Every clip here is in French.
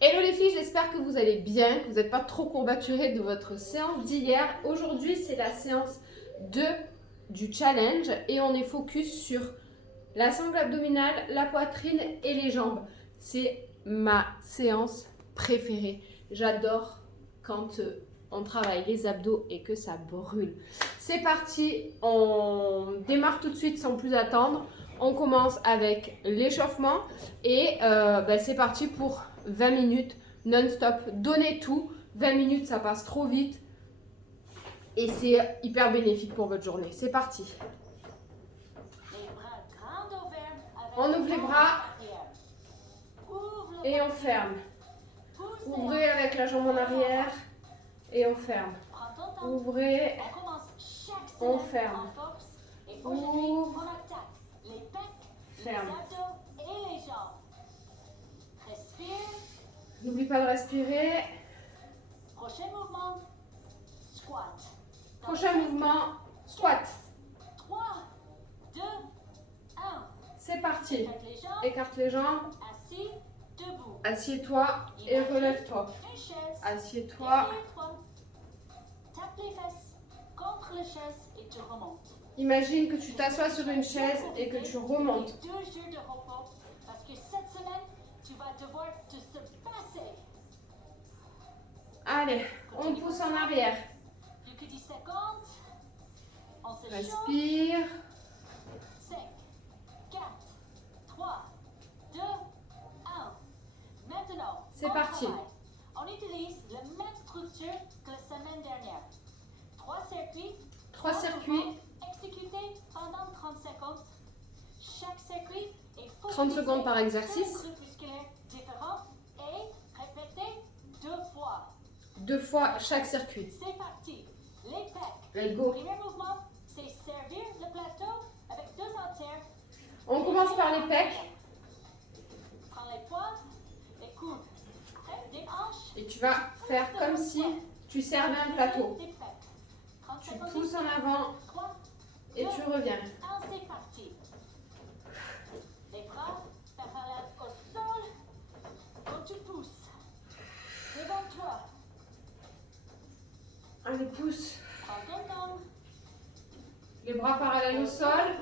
Hello les filles, j'espère que vous allez bien, que vous n'êtes pas trop courbaturées de votre séance d'hier. Aujourd'hui, c'est la séance 2 du challenge et on est focus sur la sangle abdominale, la poitrine et les jambes. C'est ma séance préférée. J'adore quand on travaille les abdos et que ça brûle. C'est parti, on démarre tout de suite sans plus attendre. On commence avec l'échauffement et c'est parti pour 20 minutes non-stop. Donnez tout. 20 minutes, ça passe trop vite et c'est hyper bénéfique pour votre journée. C'est parti. On ouvre les bras et on ferme. Ouvrez avec la jambe en arrière et on ferme. Ouvrez, on ferme. Ouvre, ferme. N'oublie pas de respirer. Prochain mouvement, squat. Prochain mouvement, squat. 3, 2, 1. C'est parti. Écarte les jambes, Écarte les jambes. assis, debout. Assieds-toi et relève-toi. Une chaise. Assieds-toi. Lève-toi. Tape les fesses contre la chaise et tu remontes. Imagine que tu t'assois sur une chaise et que tu remontes. 2 jours de repos parce que cette semaine, tu vas devoir te passer. Allez, on pousse en arrière. Plus que 10 secondes. On se chauffe. Respire. 5, 4, 3, 2, 1. Maintenant, C'est on parti. travaille. On utilise la même structure que la semaine dernière. 3 circuits. 3 circuits. Exécutés pendant 30 secondes. Chaque circuit est focalisé 30 secondes par sur exercice. un groupe musculaire différent et répété 2 fois. 2 fois chaque circuit. C'est parti. Les pecs. Let's go. Premier mouvement, c'est servir le plateau avec 2 haltères. On commence par les pecs Prends les poids, les coudes, près des hanches. et tu vas faire comme si tu servais un plateau. Des pecs. 30 Tu secondes pousses en ici. avant 3, et tu reviens. 1, c'est parti. Les bras parallèles au sol. Quand tu pousses. Devant toi. Allez, pousse. Prends ton temps. Les bras parallèles au sol.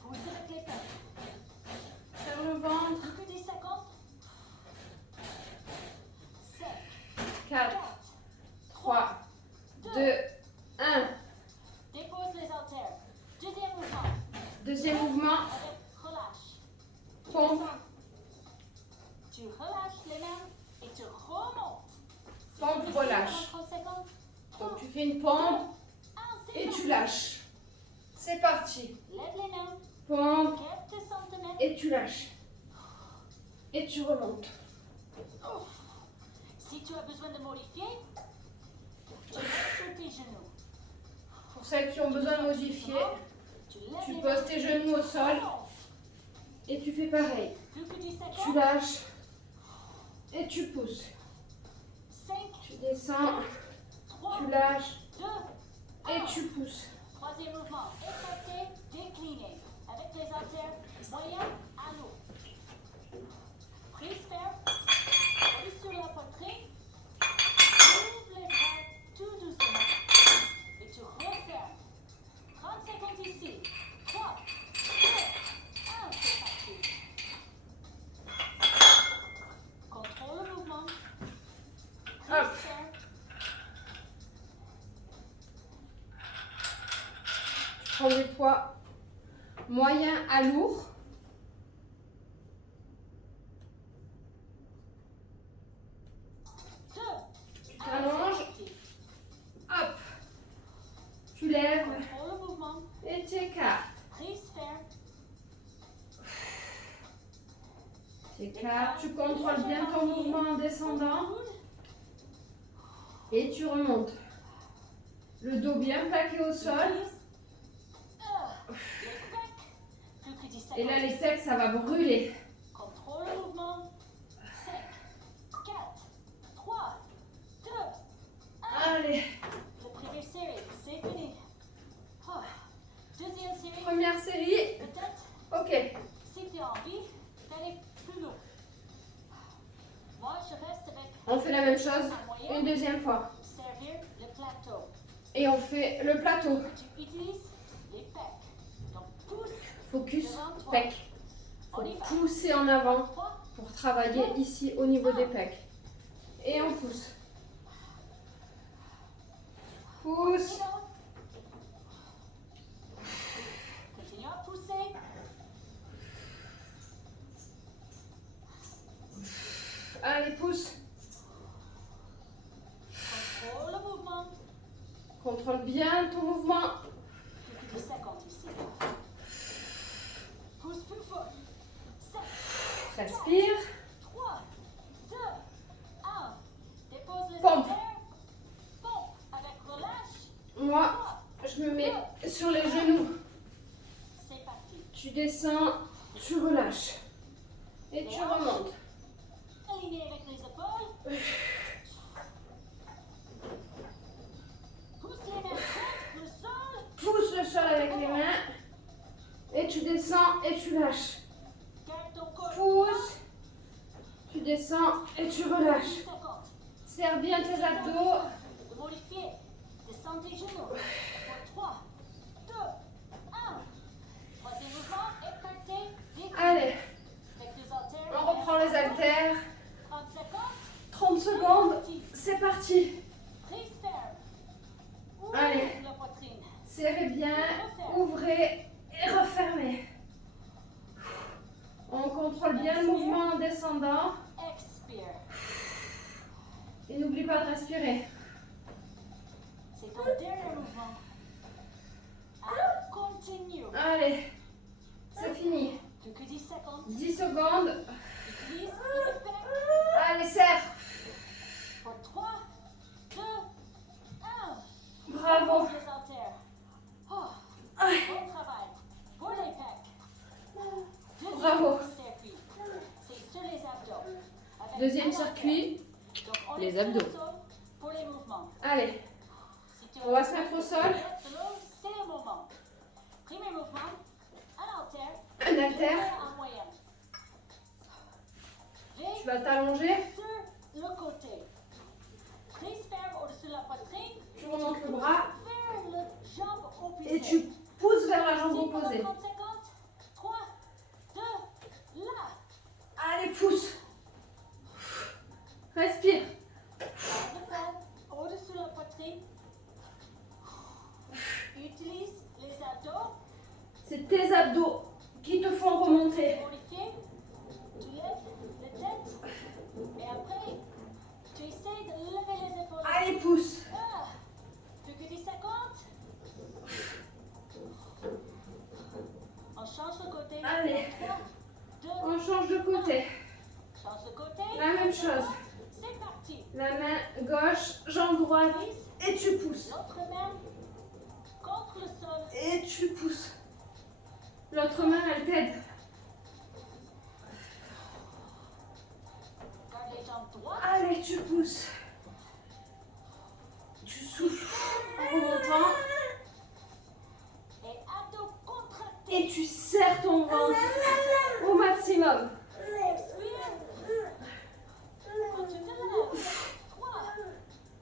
Pousse avec les pecs. Serre le ventre. Plus que 10 secondes. 5, 4, 4, 3, 2, 1. Dépose les haltères. Deuxième mouvement. Deuxième mouvement. Avec relâche. Pompe. Descends. Tu relâches les mains et tu remontes. Pompe, relâche. 30 secondes. Donc tu fais une pompe 1, c'est et parti. tu lâches. C'est parti. Lève les mains. Pompe Quelques centimètres. et tu lâches. Et tu remontes. Ouf. Si tu as besoin de modifier, tu restes sur tes genoux. Pour celles qui ont besoin de modifier, Tu lèves tu les poses mains tes et genoux tu au sol remontes. et tu fais pareil. Plus que 10 secondes. Tu lâches et tu pousses. 5, Tu descends, 3, tu lâches 2, et 1. tu pousses. Troisième mouvement, écarté, décliné. Avec les haltères moyens à l'eau. Prise ferme. Appuie sur la poitrine. Ouvre les bras tout doucement. Et tu refermes. 30 secondes ici. 3, 2, 1. C'est parti. Contrôle le mouvement. Prise Hop. ferme. Tu prends des poids moyens à lourds. Tu t'allonges. Hop. Tu lèves Contrôle le mouvement. et tu écartes. Prise ferme. Tu écartes. Tu contrôles bien ton mouvement en descendant et tu remontes. Le dos bien plaqué au sol. Et là, les pecs, ça va brûler. Contrôle le mouvement. 5, 4, 3, 2, 1. Allez, La première série, c'est fini. Oh. Deuxième série, première série. peut-être, Ok. si tu as envie d'aller plus On fait la même chose Un moyen, une deuxième fois. servir le plateau. Et on fait le plateau. Tu utilises les pecs. Donc pousse Focus, devant toi. pec. On Faut y va. pousser en avant 3, pour travailler ici au niveau des pecs. Et on pousse. Pousse. Continue à pousser. Allez, pousse. Contrôle le mouvement. Contrôle bien ton mouvement. Plus que 10 secondes ici. Pousse plus fort. 7, Respire. 3, 2, 1. Dépose les Pompe. haltères. Pompe avec relâche. Moi, 3, je me mets sur les genoux. c'est parti. Tu descends, tu relâches. Et tu remontes. Aligné avec les épaules. Pousse les mains contre le sol. Pousse le sol avec les mains. Et tu descends et tu lâches. Garde ton corps. Pousse. Tu descends et tu relâches. 10 secondes. Serre bien tes abdos. De modifier. Descends tes genoux. Pour 3, 2, 1. Troisième mouvement. Écarté. Décliné. Allez, Avec les haltères. on reprend les haltères. 30 secondes. 30 secondes. C'est parti. Prise ferme. Ouvre Allez. la poitrine. Serrez bien. Ouvrez et refermez. On contrôle bien le mouvement en descendant. Expire. Et n'oublie pas de respirer. C'est ton dernier mouvement. Alors, continue. Allez, c'est fini. Plus que 10 secondes. 10 secondes. Utilise le pec. Allez, serre. Pour 3, 2, 1. Bravo. Repose les haltères. Oh, bon travail. Pour les pecs. Deuxième Bravo. circuit. C'est sur les abdos. Avec Deuxième un haltère. circuit. Donc, on Les est sur le abdos. sol pour les mouvements. Allez, Si tu on va se mettre au sol. C'est le moment. Premier mouvement, un haltère. Un haltère. En moyenne. Tu vas t'allonger. Sur le côté. Prise ferme au-dessus de la poitrine. Tu remontes le bras. Vers le jambe opposée. Et tu pousses vers la jambe Ici, pendant opposée. 30 secondes. 3, 2, là. Allez, pousse. Respire. Garde le poids au-dessus de la poitrine. Utilise les abdos. C'est tes abdos qui te font remonter. Modifier. Tu lèves la tête. Et après, tu essaies de lever les épaules. Allez, pousse. Ah, plus que 10 secondes. On change de côté. Allez. 3, 2, On change de côté. change de côté. La même chose. C'est parti. La main gauche, jambe droite. Prise. Et tu pousses. L'autre main contre le sol. Et tu pousses. L'autre main, elle t'aide. Garde les jambes droites. Allez, tu pousses. Tu souffles en remontant. Et abdos contractés. Et tu serres ton ventre au maximum. Expire. Quand tu te lèves. 3,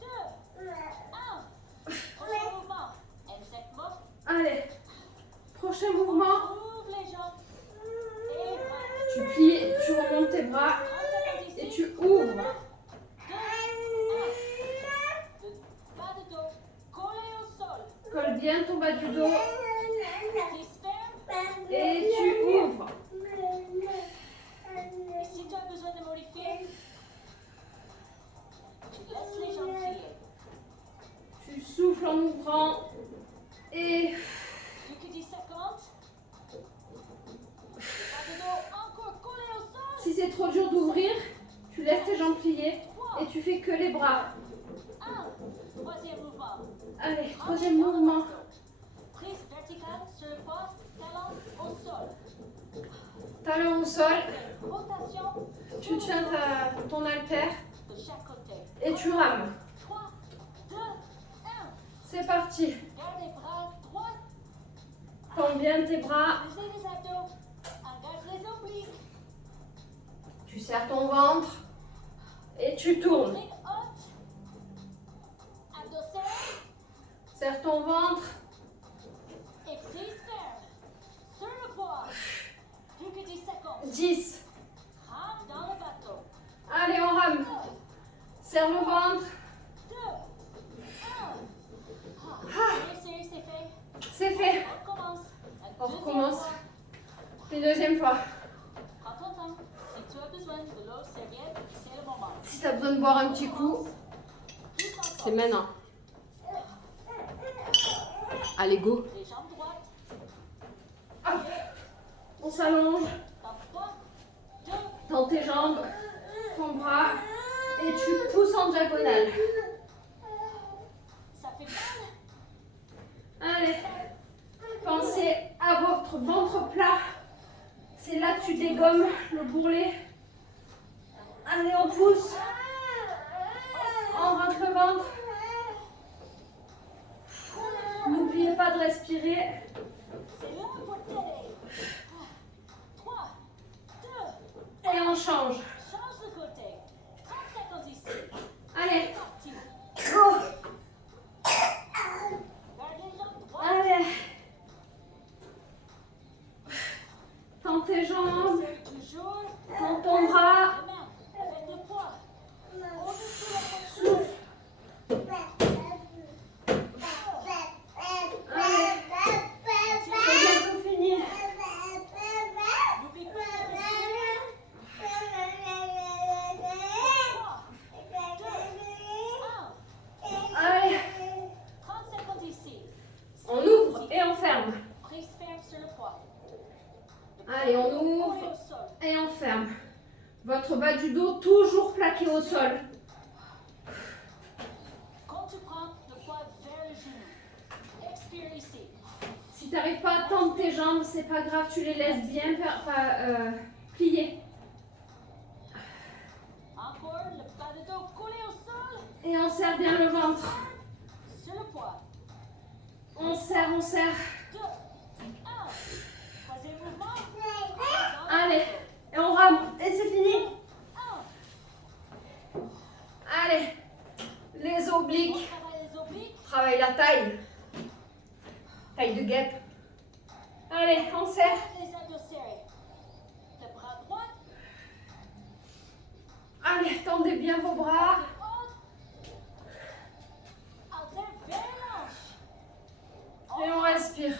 2, 1. Prochain mouvement. Insecte mort. Allez, prochain mouvement. Ouvre les jambes. Et bras. Tu plies, tu remontes tes bras 30 secondes ici. et tu ouvres. 2, 1. Le bas de dos collé au sol. Colle bien ton bas du dos Prise ferme. et tu ouvres. Et si tu as besoin de modifier, tu laisses les jambes pliées. Tu souffles en ouvrant et Plus que 10 secondes. Le bas de dos encore collé au sol. si c'est trop dur d'ouvrir, tu laisses tes jambes pliées et tu fais que les bras. 1. Troisième mouvement. Allez, troisième mouvement. Prise verticale sur le poids, talon au sol. Talon au sol, Rotation tu tiens ton haltère de chaque côté. et tu rames. 3, 2, 1. C'est parti. Garde les bras droits. Tends bien tes bras. Lisez les abdos. Engage les obliques. Tu serres ton ventre. Et tu tournes. Poitrine haute. Abdos serrés. Serre ton ventre. Et prise ferme. Sur le poids. Plus que 10 secondes. 10. Rame dans le bateau. Allez, on rame. Serre le ventre. 2, 1. C'est fait. C'est fait. On recommence. On recommence. Une deuxième fois. Prends ton temps. Si tu as besoin de l'eau, serviette, c'est le moment. Si tu as besoin de boire un petit coup, Plus encore. c'est maintenant. Allez, go. Les jambes droites. Hop. On s'allonge. Dans 3, 2, Tends tes jambes, ton bras. Et tu pousses en diagonale. ça fait mal. Allez. Pensez à votre ventre plat. C'est là que tu dégommes le bourrelet. Allez, on pousse. On rentre le ventre. N'oubliez pas de respirer. C'est l'heure pour t'aider. 3, 2, Et on change. change de côté. 30 secondes ici. Allez. Parti. Oh. Garde les jambes droites. Allez. Tends tes jambes. Serre toujours. Tends ton bras. Les mains avec le poids. Au-dessus de la poitrine. Souffle. Allez. C'est bientôt fini. N'oublie pas de respirer. 3, 2, 1. Allez. 30 secondes ici. On ouvre et on ferme. Prise ferme sur le poids. Allez, on Collé ouvre au sol. et on ferme. Votre bas du dos toujours plaqué au sol. Quand tu prends le poids vers le genou, expire ici. Si tu n'arrives pas à tendre tes jambes, c'est pas grave, tu les laisses bien plier. Encore le bas de dos collé au sol. Et on serre bien le ventre. Sur le poids. On serre, on serre. 2, 1. Troisième mouvement. Allez, et on rame. Et c'est fini. 1. Allez, les On obliques. travaille les obliques. Travaille la taille. Taille de guêpe. Allez, on serre. Les abdos serrés. Le bras droit. Allez, tendez bien vos bras. Haltère vers l'anche. Et on respire.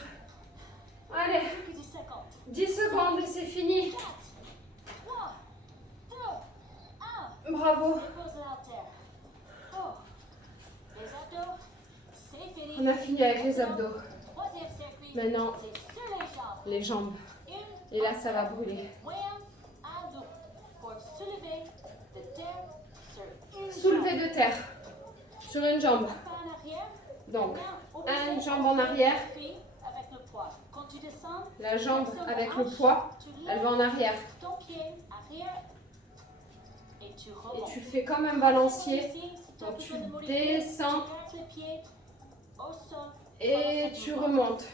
Allez, Plus que 10 secondes. 10 secondes et c'est fini. 4, 3, 2, 1. Bravo. Dépose l'haltère. Oh. Les abdos, c'est fini. On a fini avec les abdos. Troisième circuit. Maintenant, C'est sur les jambes. les jambes. Une Et là, ça va brûler. moyen à dos pour soulever de terre sur une Soulever de terre sur une jambe. jambe. Pas en arrière. Donc, Main au une sol. jambe en arrière. Puis avec le poids. Quand tu descends, La jambe avec le poids, elle va en arrière. ton pied arrière et tu Et remontes. tu fais comme un balancier. Ici, si tu as Donc, besoin tu de modifier, descends. tu gardes le pied au sol. Et tu remontes.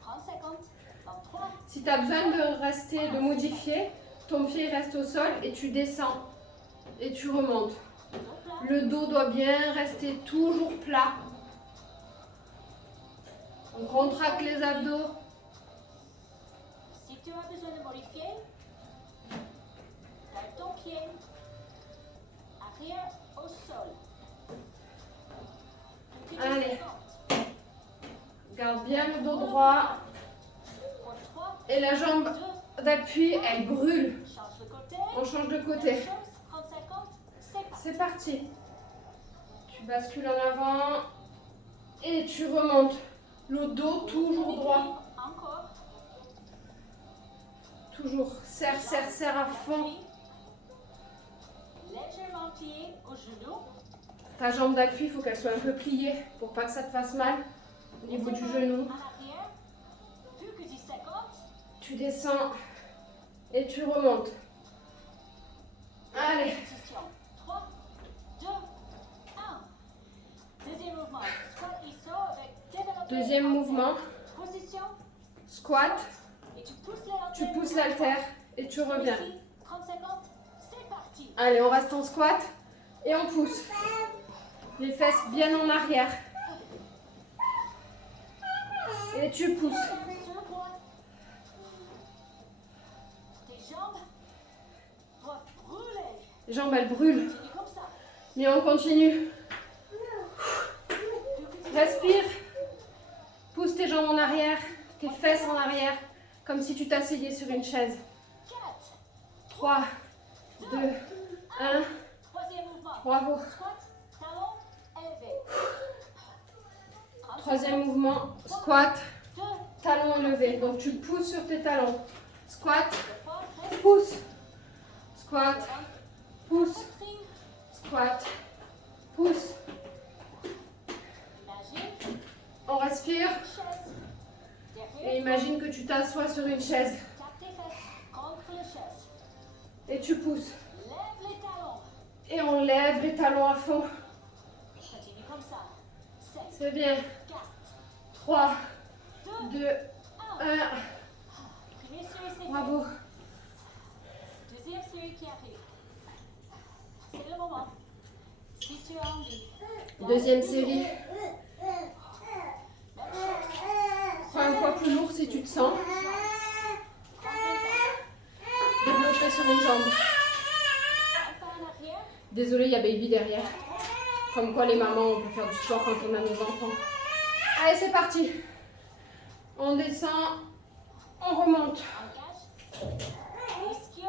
30 secondes. Dans 3, Si tu as besoin de rester, de modifier, ton pied reste au sol et tu descends. Et tu remontes. dos plat. Le dos doit bien rester toujours plat. On contracte les abdos. Si tu as besoin de modifier, garde ton pied arrière au sol. Plus que 10 Allez. secondes. Garde bien le dos droit. Pour 3, Et la jambe 2, d'appui, elle brûle. change de côté. On change de Même côté. chose, 30 secondes, c'est parti. C'est parti. Tu bascules en avant. Et tu remontes. Le dos toujours droit. Encore. Toujours. Serre, serre, serre à fond. Légèrement plié au genou. Ta jambe d'appui, il faut qu'elle soit un peu pliée pour pas que ça te fasse mal au niveau du genou. En arrière. Plus que 10 secondes. Tu descends et tu remontes. Allez. Position. 3, 2, 1. Deuxième mouvement. Squat ISO avec développé. Deuxième mouvement. Position. Squat. Et tu pousses les haltères. Tu pousses l'haltère et tu reviens. Ici, 30 secondes. C'est parti. Allez, on reste en squat. Et on pousse. Les fesses bien en arrière. Et tu pousses. Sur le poids. Tes jambes doivent brûler. Les jambes, elles brûlent. Continue comme ça. Mais on continue. Respire. Pousse tes jambes en arrière, tes fesses en arrière, comme si tu t'asseyais sur une chaise. 4, 3, 2, 1. troisième mouvement. Bravo. Squat, talon élevé. 30 Troisième secondes. mouvement, squat, 2, talon élevé. Donc tu pousses sur tes talons. Squat, le poids, reste pousse. Squat, pousse. poitrine. Squat, pousse. Imagine On respire. une chaise. Et Derrière, imagine que tu t'assois sur une chaise. tape tes fesses contre la chaise. Et tu pousses. Lève les talons. Et on lève les talons à fond. Continue comme ça. 7, C'est bien. 4, 3, 2, 2, 1. 1. Première série, c'est fait. Bravo. Deuxième série qui arrive. C'est le moment. Si tu as envie. Deuxième série. Même chose. Prends un poids plus lourd si tu te sens. Prends tes pas. Développer sur une jambe. Un pas en arrière. Désolée, il y a baby derrière. Comme quoi les mamans, on peut faire du sport quand on a nos enfants. Allez, c'est parti. On descend. On remonte. Engage. Ischio.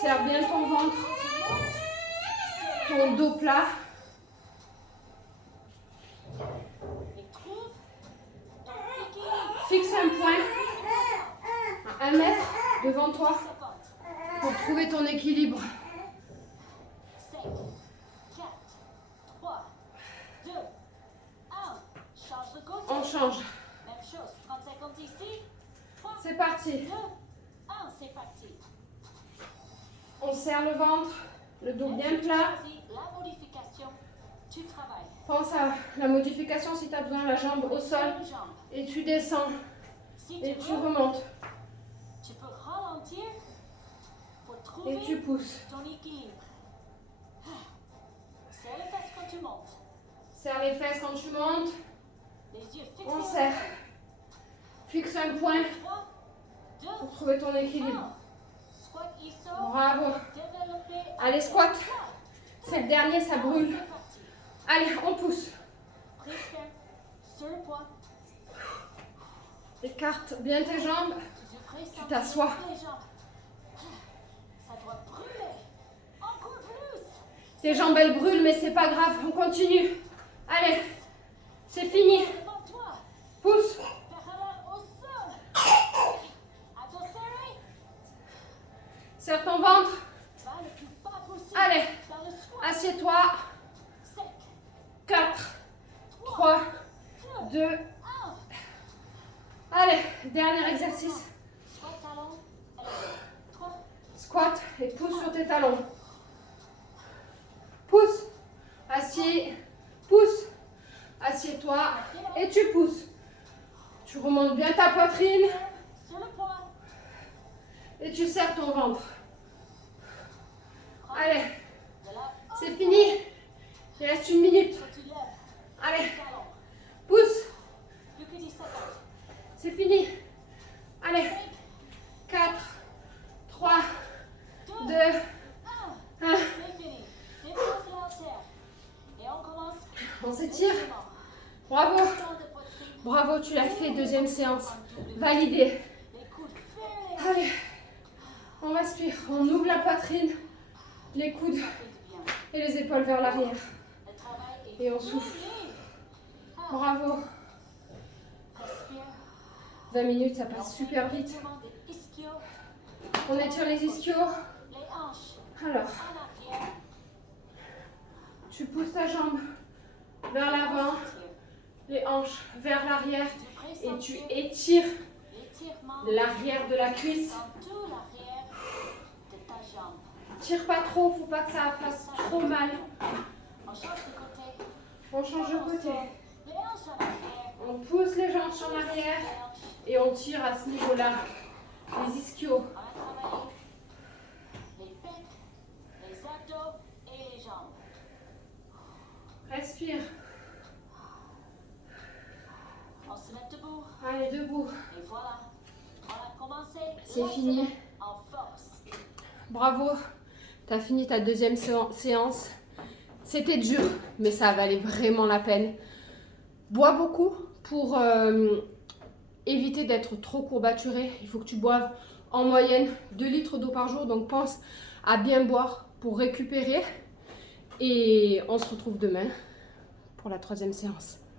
Serre bien ton ventre. Ton dos plat. Et trouve ton équilibre. Fixe un point à 1 mètre devant toi 50. pour trouver ton équilibre. 5, 4, 3, 2, 1. Change de côté. On change. Même chose. 30 secondes ici. 3, C'est parti. 2, 1. C'est parti. On serre le ventre, le dos bien plat. Choisis la modification. Tu travailles. Pense à la modification si tu as besoin, la jambe au sol. Une jambe. Et tu descends Si et tu tu veux, remontes. tu peux ralentir pour trouver Et tu pousses. ton équilibre. Serre les fesses quand tu montes. Serre les fesses quand tu montes. Les yeux fixés. On au serre. sol. Fixe un point 3, 2, pour trouver ton équilibre. 1. Squat ISO. Bravo. Développer. Allez, squat. C'est le dernier, ça brûle. C'est parti. Allez, on pousse. Prise ferme sur le poids. Écarte bien tes jambes. Tu devrais sentir t'assois. les jambes. Ça doit brûler. Encore plus. Tes jambes, elles brûlent, mais c'est pas grave. On continue. Allez, c'est fini. Devant toi. Pousse. Parallèle au sol. Abdos serrés. Serre ton ventre. Va le plus bas possible. Allez. Dans le squat. Assieds-toi. 5, 4, 3, 2. 1. Allez, dernier exercice. Squat talon. 3, Squat et pousse sur tes talons. Pousse. Assis. Pousse. Assieds-toi et tu pousses. Tu remontes bien ta poitrine sur le poids. et tu serres ton ventre. Allez, De là, c'est fini. Il reste 1 minute. quand tu lèves Allez, le talon. pousse. Plus que 10 secondes. C'est fini. Allez, 5, 4, 3, 2, 2, 1. 1. C'est fini. Dépose l'haltère. Et on commence. On s'étire. Doucement. Bravo. Temps de poitrine. Bravo, tu l'as fait. Deuxième séance. Validé. Les coudes fermés. Allez, on respire. On ouvre la poitrine, les coudes Ça fait du bien. et les épaules vers l'arrière. Le travail est Et on souffle. fini. Bravo. Respire. 20 minutes, ça Et on passe fait super vite. directement des ischios. On étire les ischios. Les hanches Alors, en arrière. tu pousses ta jambe vers l'avant, les hanches vers l'arrière et tu étires l'étirement l'arrière de la cuisse. dans tout l'arrière de ta jambe. Tire pas trop, faut pas que ça fasse trop mal. On change de côté. On change de côté. Les hanches en arrière. On pousse les hanches en arrière Les hanches. et on tire à ce niveau-là les ischios. On a travaillé les pecs, les Allez, debout. Et voilà, on a commencé C'est la fini. semaine en force. Bravo. Tu as fini ta deuxième séance. C'était dur, mais ça valait vraiment la peine. Bois beaucoup pour éviter d'être trop courbaturé. Il faut que tu boives en moyenne 2 litres d'eau par jour. Donc pense à bien boire pour récupérer. Et on se retrouve demain pour la 3e séance.